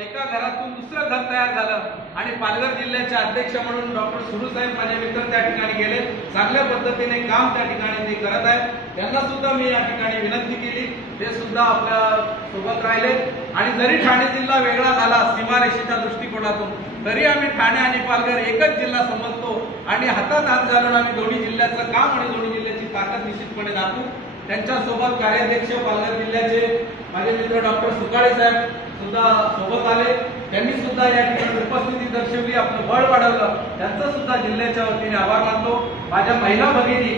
एका घरातून दुसरं घर तयार झालं आणि पालघर जिल्ह्याचे अध्यक्ष म्हणून डॉक्टर सुरूसाहेब माझे मित्र त्या ठिकाणी गेले. चांगल्या पद्धतीने काम त्या ठिकाणी ते करत आहेत. त्यांना सुद्धा मी या ठिकाणी विनंती केली, ते सुद्धा आपल्या सोबत राहिले. आणि जरी ठाणे जिल्हा वेगळा झाला सीमारेषेच्या दृष्टिकोनातून, तरी आम्ही ठाणे आणि पालघर एकच जिल्हा समजतो आणि हातात हात घालून आम्ही दोन्ही जिल्ह्याचं काम आणि दोन्ही जिल्ह्याची ताकद निश्चितपणे दाखवू. त्यांच्यासोबत कार्याध्यक्ष पालघर जिल्ह्याचे माझे मित्र डॉक्टर सुकाळे साहेब सुद्धा सोबत आले. त्यांनी सुद्धा या ठिकाणी उपस्थिती दर्शवली, आपलं बळ वाढवलं. त्यांचा सुद्धा जिल्ह्याच्या वतीने आभार मानतो. माझ्या महिला भगिनी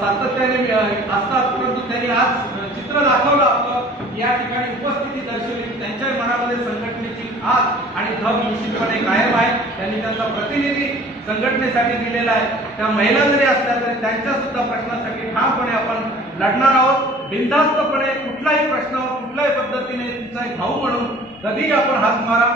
सातत्याने असतात, परंतु त्यांनी आज चित्र दाखवलं आपलं, या ठिकाणी उपस्थिती दर्शवली. त्यांच्या मनामध्ये संघटनेची आग आणि धग निश्चितपणे कायम आहे. त्यांनी त्यांचा प्रतिनिधी संघटनेसाठी दिलेला आहे. त्या महिला जरी असल्या तरी त्यांच्या सुद्धा प्रश्नासाठी ठामपणे आपण लढणार आहोत. बिनधास्तपणे कुठलाही प्रश्न कुठल्याही पद्धतीने तुमचा एक भाऊ म्हणून कधीही आपण हात मारा.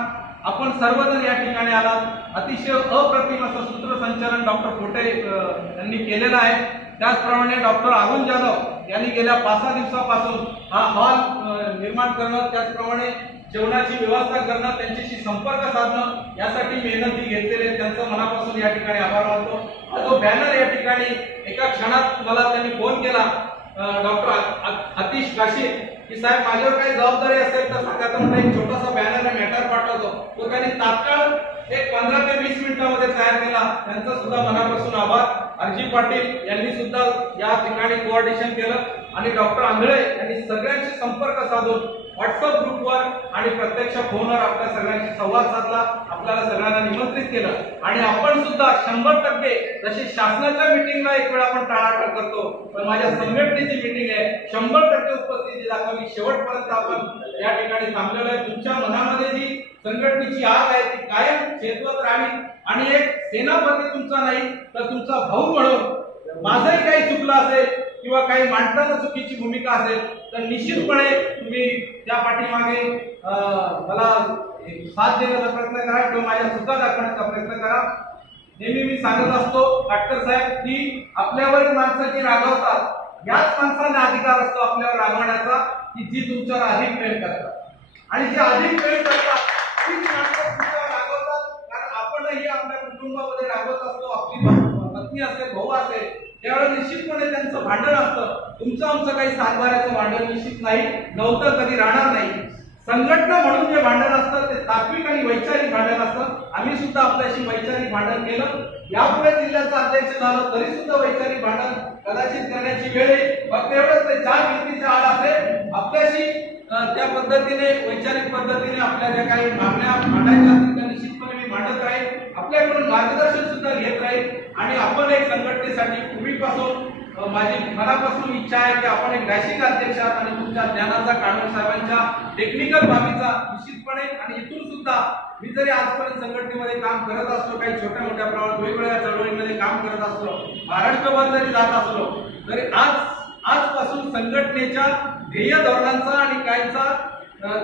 आपण सर्वजण या ठिकाणी आलात. अतिशय अप्रतिम असं सूत्रसंचालन डॉक्टर पोटे यांनी केलेलं आहे. त्याचप्रमाणे डॉक्टर अरुण जाधव यांनी गेल्या 5-6 दिवसापासून हा हॉल निर्माण करणं, त्याचप्रमाणे जेवणाची व्यवस्था करणं, त्यांच्याशी संपर्क साधणं यासाठी मेहनती घेतलेले, त्यांचं मनापासून या ठिकाणी आभार मानतो. हा जो बॅनर या ठिकाणी एका क्षणात मला त्यांनी फोन केला डॉक्टर अतिश काशी की साहेब माझ्यावर काही जबाबदारी असेल तर सांगा, तर मला एक छोटासा बॅनर मॅटर पाठवतो. तो त्यांनी तात्काळ एक 15 ते 20 मिनिटांमध्ये तयार केला. त्यांचा सुद्धा मनापासून आभार. अर्जी पाटील यांनी सुद्धा या ठिकाणी कोऑर्डिनेशन केलं आणि डॉक्टर आंधळे यांनी सगळ्यांशी संपर्क साधून व्हॉट्सअप ग्रुपवर आणि प्रत्यक्ष फोनवर आपल्या सगळ्यांशी संवाद साधला. आपल्याला सगळ्यांना निमंत्रित केलं आणि आपण सुद्धा 100% जसे शासनाच्या मीटिंगला एक वेळ आपण टाळाटाळ करतो, पण माझ्या संघटनेची मीटिंग आहे, 100% उपस्थिती दाखवली. शेवटपर्यंत आपण या ठिकाणी थांबलेलो आहे. तुमच्या मनामध्ये जी संघटनेची आग आहे ती कायम चेतवत राहावी आणि एक सेनापती तुमचा नाही तर तुमचा भाऊ म्हणून माझंही काही चुकलं असेल किंवा काही मांडताना चुकीची भूमिका असेल तर निश्चितपणे तुम्ही त्या पाठीमागे मला साथ देण्याचा प्रयत्न करा किंवा माझ्या चुका दाखवण्याचा प्रयत्न करा. नेहमी मी सांगत असतो डॉक्टर साहेब की आपल्यावर माणसं जी रागवतात याच माणसांना अधिकार असतो आपल्यावर रागवण्याचा की जी तुमच्यावर अधिक प्रेम करतात आणि जे अधिक प्रेम करतात तीच माणसं तुमच्यावर रागवतात. कारण आपणही आपल्या कुटुंबामध्ये रागवत असतो. आपली पत्नी असेल, भाऊ असेल, त्यावेळेस निश्चितपणे त्यांचं भांडण असतं. तुमचं आमचं काही सातबाऱ्याचं भांडण निश्चित नाही, नव्हतं, कधी राहणार नाही. संघटना म्हणून जे भांडण असतं ते तात्विक आणि वैचारिक भांडण असतं. आम्ही सुद्धा आपल्याशी वैचारिक भांडण केलं. यापुढे जिल्ह्याचा अध्यक्ष झालं तरी सुद्धा वैचारिक भांडण कदाचित करण्याची वेळ येईल. फक्त एवढंच ते 4 भिंतीच्या आड असेल आपल्याशी त्या पद्धतीने वैचारिक पद्धतीने आपल्या ज्या काही मागण्या मांडायच्या असतील त्या निश्चितपणे मी मांडत राहील. आपल्याकडून मार्गदर्शन सुद्धा घेत राहील आणि आपण एक संघटनेसाठी पूर्वीपासून माझी मनापासून इच्छा आहे की आपण एक डॅशिंग अध्यक्ष आहात आणि तुमच्या ज्ञानाचा, कानून साहेबांच्या टेक्निकल बाबीचा निश्चितपणे आणि इथून सुद्धा मी जरी आजपर्यंत संघटनेमध्ये काम करत असलो, काही छोट्या मोठ्या प्रमाणात वेगवेगळ्या चळवळीमध्ये काम करत असलो, महाराष्ट्रभर जरी जात असलो तरी आजपासून संघटनेच्या ध्येय धोरणांचा आणि काहींचा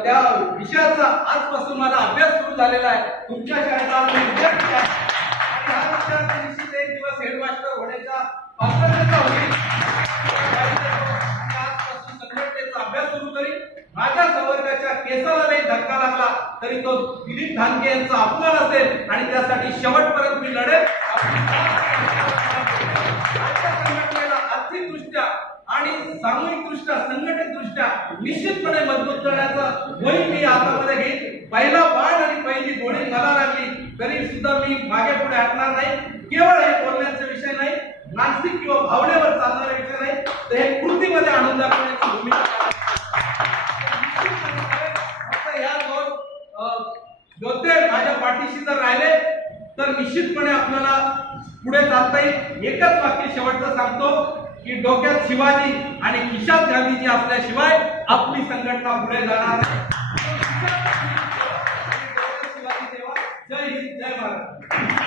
त्या विषयाचा आजपासून माझा अभ्यास सुरू झालेला आहे. तुमच्या शाळेचा विद्यार्थी आहे आणि हा विद्यार्थी निश्चित एक दिवस हेडमास्टर होण्याच्या पात्रतेचा होईल. आजपासून संघटनेचा अभ्यास सुरू करी. माझ्या संवर्गाच्या केसाला नाही धक्का लागला तरी तो दिलीप धानके यांचा अपमान असेल आणि त्यासाठी शेवटपर्यंत मी लढेल. संघटनेला आर्थिकदृष्ट्या आणि सामूहिकदृष्ट्या, संघटितदृष्ट्या निश्चितपणे मजबूत करण्याचं मोहीम मी हातामध्ये घेईन. पहिला बाण आणि पहिली गोळी मला लागली तरी सुद्धा मी मागे पुढे हटणार नाही. केवळ हे बोलण्याचा विषय नाही, मानसिक किंवा भावनेवर चालणारा विषय नाही, तर हे कृतीमध्ये आणून दाखवण्याची भूमिका या योद्धे माझ्या पाठीशी जर राहिले तर निश्चितपणे आपल्याला पुढे चालता येईल. एकच वाक्य शेवटचं सांगतो की डोक्यात शिवाजी आणि खिशात गांधीजी असल्याशिवाय आपली संघटना पुढे जाणार नाही. शिवाजी देवा. जय हिंद, जय महाराष्ट्र.